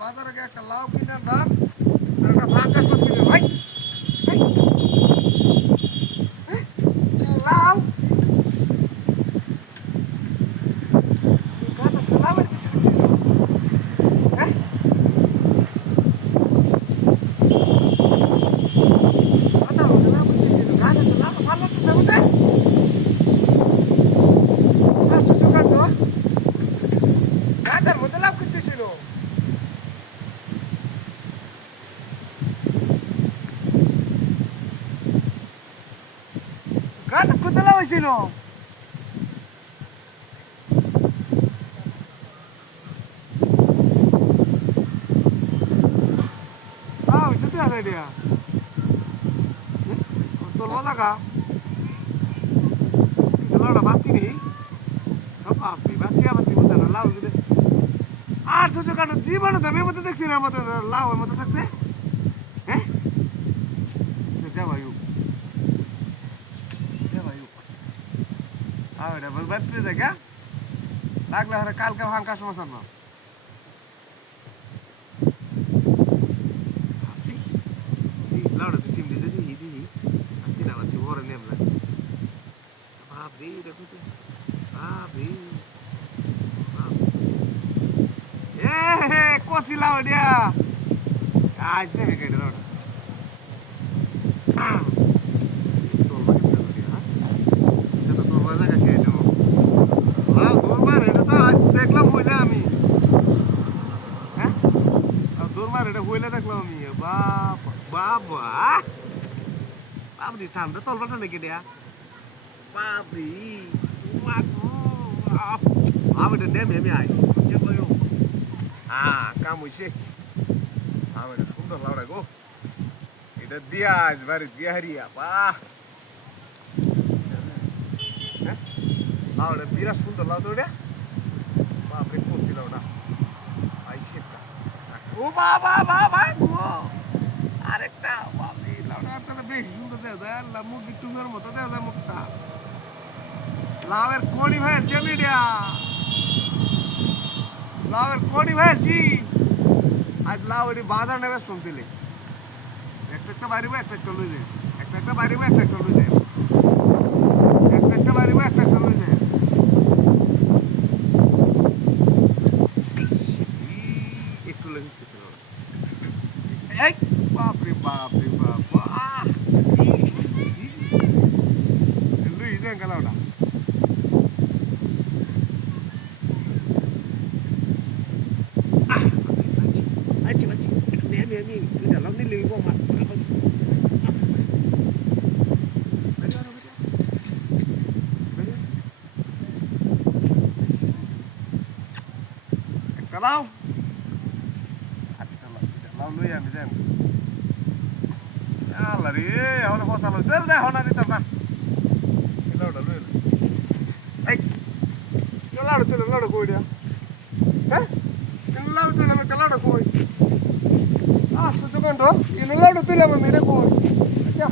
বাজারে গিয়ে একটা লাউ কিনে আনলাম আর একটা ফাঙ্গাস মাছ কিনে ভাই লাউ গাদা তো লাউয়ের কিছু হ্যাঁ গাদা হলো লাউ কিনেছিল গাদা তো লাউ ভালো তো যাবে না সুযোগ কাটো গাদার মধ্যে লাউ কিনেছিল গাদা কোথায় লাউ হয়েছিল itu ada dia. Betul mana kah? Kalau ada bati nih, apa? Bati betul lau gitu. Sudah kan jiban tapi betul tak sih nama betul lau betul tak sih? Sejauh ayu. Udah berbatu deh kan? Laglah hari kal kau hangkas sama. Laura tu sim dia di nanti nak mati orang ni mana babi dah tu babi kosi lau dia आज नहीं मैं कह रहा हूँ तो बात कर दिया चलो तो बात का क्या है हाँ दो बार है तो आज देख लो बोले हमी हैं अब दो बार है बोले देख लो हमी बाप Baba, Babri tham tol bata lagi dia. Babri, Babri dah dem ya ais. Jangan yo. Kamu sih. Dah sudah lau dah go. Itu dia, baru dia hari apa? Lau dah biar sudah lau tu dia. Babri kursi lau dah. Ais sih. Baba, go. আরেকটা বাপরে লাউটা বেশ সুন্দর দেখা যায় আল্লাহ মুরগি টুঙ্গার মতো দেখা যায় মুখটা লাউয়ের কোনি ভাইয়েছি আমি এটা লাউয়ের কোনি ভাইয়েছি আজ লাউ এটি বাজার নেবে শুনতিলে একটা বাড়িব একটা লুই যায় একটা বাড়িব একটা লুই যায় একটা বাড়িব একটা লুই যায় একটু লেগেছিল এই বাপরে বাপ lu ini yang kalau dah aji ni kita lalu ni lebih bawa kalau lalu ya misalnya Allah ni, awak pasal lu, dah awak nak ditambah. Kalau dah lu, kalau dah koi dia, kalau dah koi, sudah kan tu, kalau dah tu lama mere koi, ya,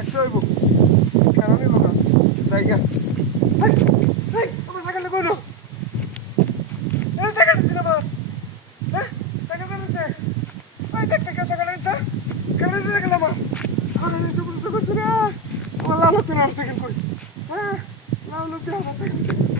ekstoi bu, kerana ni loga, baik ya, apa sakal koi tu, ini sakal di sini apa, sakal di sini, sakal di sini, kerana ni sakal apa? Lalu tu nak second koi. Lalu tu nak second.